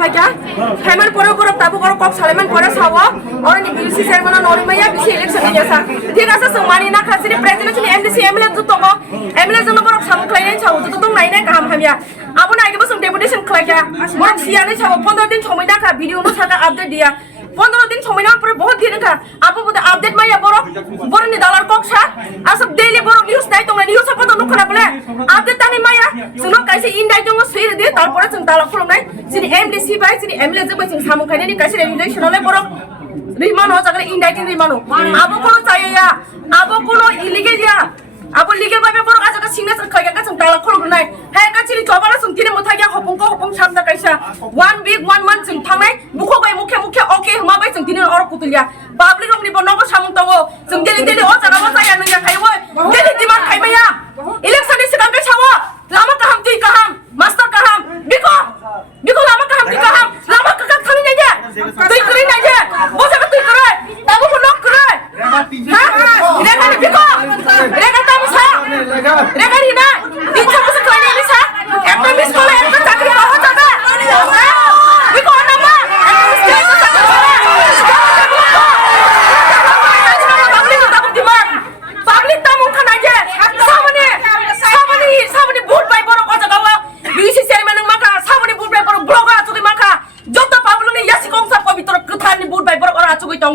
faja hemen pore korok tabu korok kok saleman pore sawo orang ni BC chairman Norimaya BC election ni jasa ঠিক আছে semani na khasiri president ni MDC MLA tu tongo MLA jeng borok samu klainai chawo tu tung nai nai kaham hamya abu nai ke bosong deputation klaika borok siane chawo 15 din সময় দেখা video no থাকা update দিয়া 15 दिन সময় নেওয়ার পরে বহুত দিন কা আপু বলে আপডেট মাইয়া বড় নি দালার কক্সা আসব ডেইলি বড় নিউজ নাই তোমরা নিউজ কত লক্ষ না বলে আপডেট তানি মাইয়া जोंनो কাইছে ইনডাই जोंनो সুইর দি তারপরে जों দালার খুলনাই যিনি এমডিসি বাই যিনি এমএলএ জবাই जों সামু খাইনি কাইছে রেগুলেশনলে বড় রিমানো জাগলে ইনডাই টিং রিমানো আবো কোন চাইয়া আবো কোন ইলিগেল ইয়া আবো লিগেল ভাবে বড় আজকা সিগনেচার খাইয়া কা जों দালার খুলনাই হে কাচিনি জবালা जों তিনে মথাইয়া হপং সামনা কাইছা 1 week 1 month जों थांनाय मुखो बाय मुखे ओके माबाय जों दिनै अर कुतुलिया पाब्लिक रंनि बनगो सामुं दङ जों डेली अ जानाबो जाया नोया खायवो डेली दिमान खायमाया इलेक्शननि सिगां बे सावो लामा काहाम दै काहाम मास्टार काहाम बिको लामा काहाम दै काहाम लामा काका थानि नायजे दै करै नायजे बजागा दै करै दाबो बनक करै हा रेगानि बिको रेगा तामसा रेगानि ना दिनसा बस खायनि निसा একটা মিস কলে একটা চাকরি পাওয়া যাবে বিকো নামা পাবলিক তামু খানাইছে সামনে বুট বাই বড় কথা গাওয়া বিসি চেয়ারম্যান মাকা সামনে বুট বাই বড় ব্লগার আচুকি মাকা যত পাবলিক ইয়াসি কংসা পবিত্র কথানি বুট বাই বড় আচুকি দङ